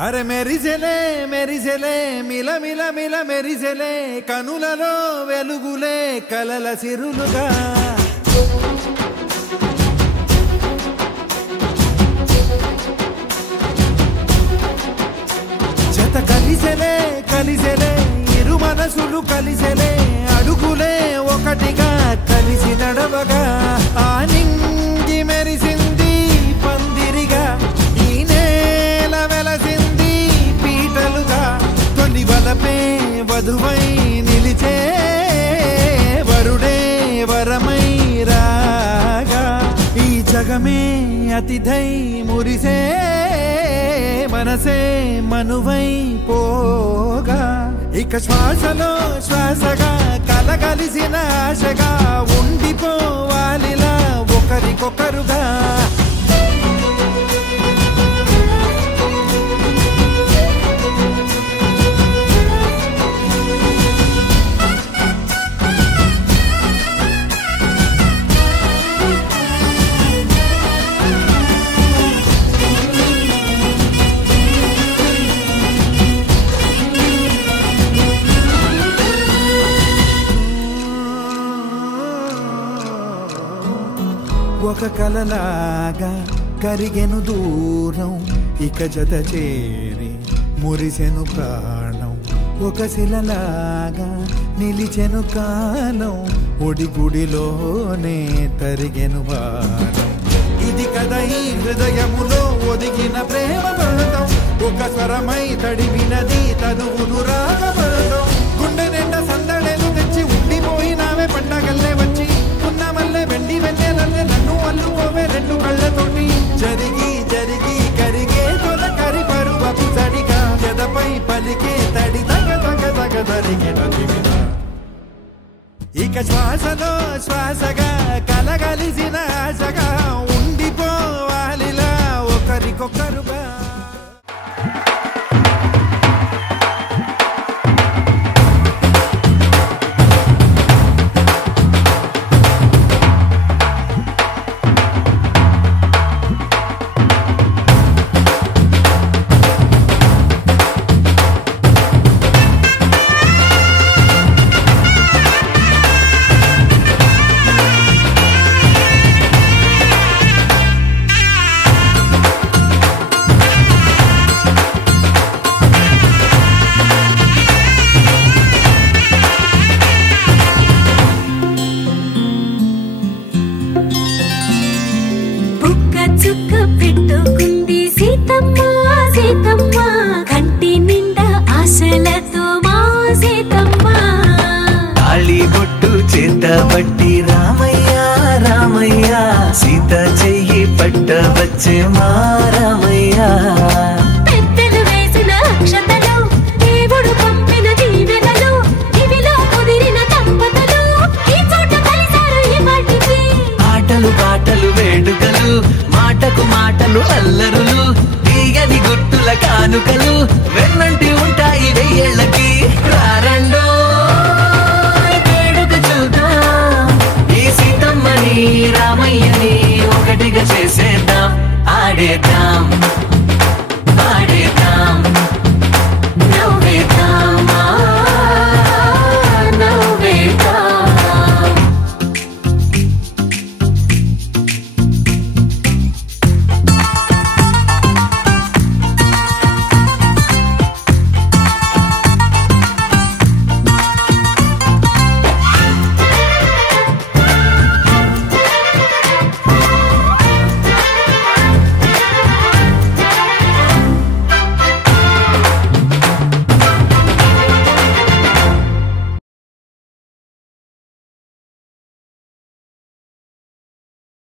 అరే మెరిసెలే మిల మిల మిల మెరిసెలే కనులలో వెలుగులే కలల సిరులుగా జత కలిసెలే ఇరు మనసులు కలిసెలే అడుగులే ఒకటిగా కలిసి నడవగా ఆ నింగి మెరిసింది పందిరిగా ఈ నేల వెలసింది పీటలుగా తొలి వలపే వధువై నిలిచే వరుడే వరమై రాగా ఈ జగమే అతిథై మురిసే మనసే మనువై పోగా ఇక శ్వాసలో శ్వాసగా కలగలిసిన ఆశగా ఉండిపోవాలిలా ఒకరికొకరుగా ఒక కలలాగా కరిగెను దూరం ఇక జత చేరి మురిసెను ప్రాణం ఒక శిలలాగా నిలిచెను కాలం ఒడిగుడిలోనే తరిగెను వారం ఇది కదా ఈ హృదయములో ఒదిగిన ప్రేమ పడతాం ఒక స్వరమై తడివినది తనువును రాగపడతాం గుండె నిండా సందడేలు తెచ్చి ఉండిపోయినావే పండగల్లే వచ్చి ఉన్న మల్లె వెండి వెన్నెలల్లే నన్ను అల్లుకోవే రెండు కళ్ళతోటి జరిగి జరిగి కరిగే తొలకరి పరువపు తడిగా ఎదపై పలికే తడి తగ తగ తగ తరిగిన దివిన ఇక శ్వాసలో శ్వాసగా కలగలిసిన ఆశగా ఉండిపోవాలిలా ఒకరికొకరుగా బట్టి రామయ్య రామయ్య సీత చెయ్యి పట్ట వచ్చే మారా